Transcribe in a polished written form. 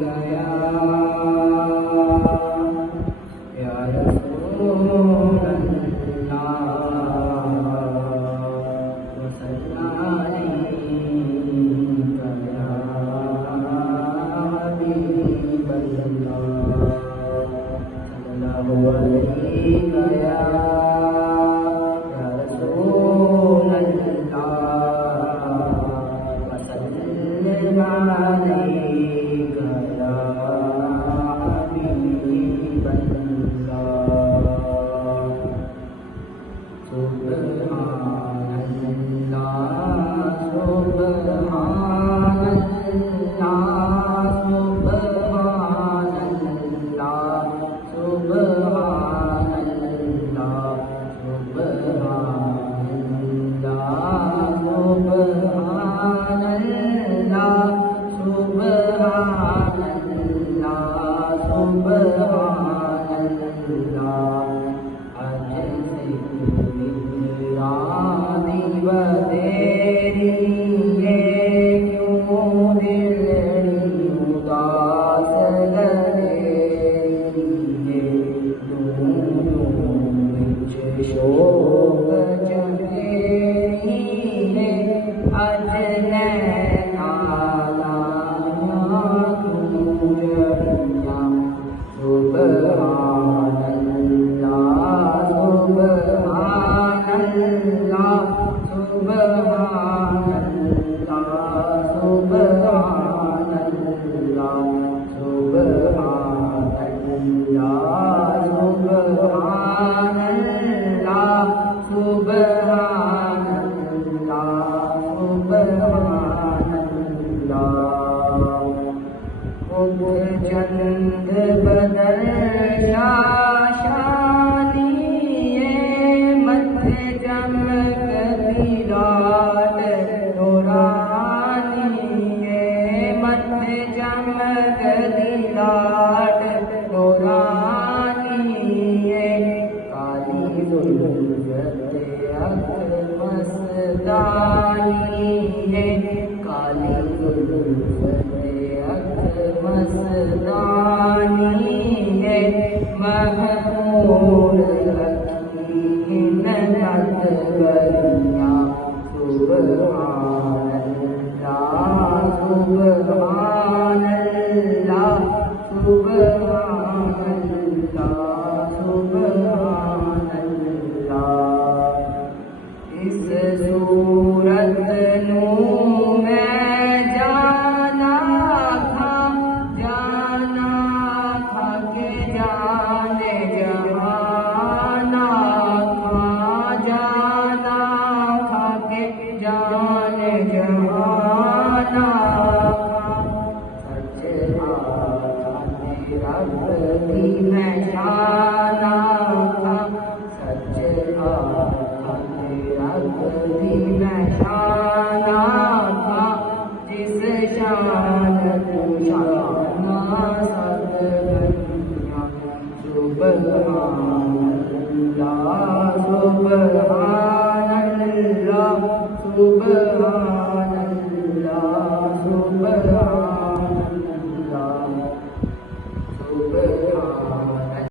गया या रसूल अल्लाह वसल्लम अलैका या हबीब अल्लाह सल्लल्लाहु अलैका या रसूल अल्लाह वसल्लम अलैका या हबीब अल्लाह सुब्हानल्लाह सुब्हानल्लाह सुब्हानल्लाह सुब्हानल्लाह सुब्हानल्लाह सुब्हानल्लाह आज से रानी बतेरी ये क्यों दिलड़ी उदास गलेरी ये दोनों बिच शोक जमेरी है आज नैना लाया दूर अड़िया सुब्हानल्लाह सुब्हानल्लाह सुब्हानल्लाह सुब्हानल्लाह सुब्हानल्लाह सुब्हानल्लाह सुब्हानल्लाह चंद बदल शाशानी मध्य चमकती लाल नूरानी मध्य चमकती लाल नूरानी काली जुल्फत मस्तानी काली जुल्फत मस्तानी है महमूद रखी नजत गरिया सुब्हानल्लाह सुब्हानल्लाह सुब्हानल्लाह सुब्हानल्लाह इस सूरत नूं मैं जाना था के जाने जहाना था जाना था के जाने जहाना सच तेरा भी मैं शाना था सच तेरा भी मैं शाना था जिस शान को शाना सब सुब्हानल्लाह सुब्हानल्लाह सुब्हानल्लाह सुब्हानल्लाह